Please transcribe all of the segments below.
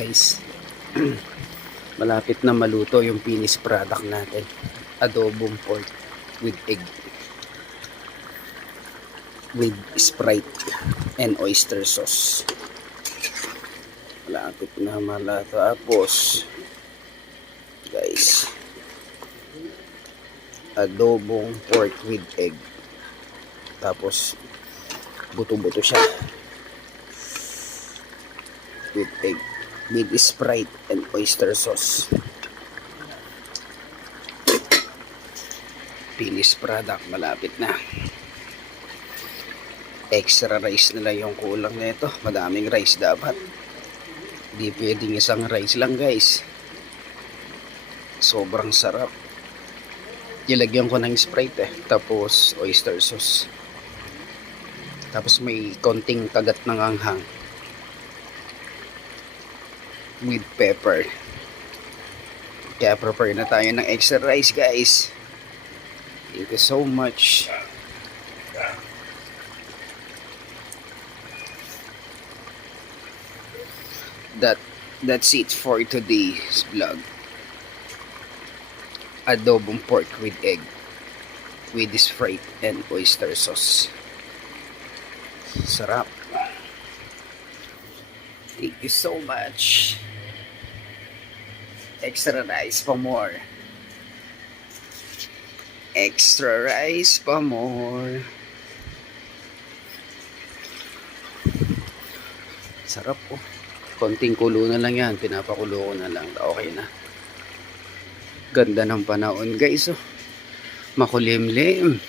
guys. Malapit na maluto yung finished product natin. Adobong pork with egg, with Sprite and oyster sauce. Malapit na malatapos guys. Adobong pork with egg, tapos buto-buto siya with egg, with Sprite and oyster sauce. Finished product, malapit na. Extra rice nila yung kulang nito. Madaming rice dapat, di pwedeng isang rice lang guys. Sobrang sarap. Ilagyan ko ng Sprite tapos oyster sauce, tapos may konting kagat ng anghang with pepper. Kaya prepare na tayo ng extra rice guys. Thank you so much. That's it for today's vlog. Adobong pork with egg, with Sprite and oyster sauce. Sarap. Thank you so much. Extra rice pa more. Extra rice pa more. Sarap po. Konting kulo na lang yan. Pinapakulo ko na lang. Okay na. Ganda ng panahon guys. Oh. Makulimlim.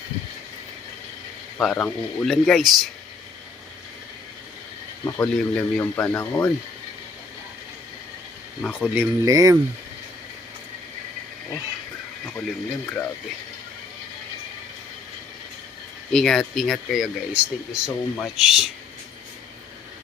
Parang uulan guys. Makulimlim yung panahon. Makulimlim. Oh, makulimlim. Grabe. Ingat kayo guys. Thank you so much.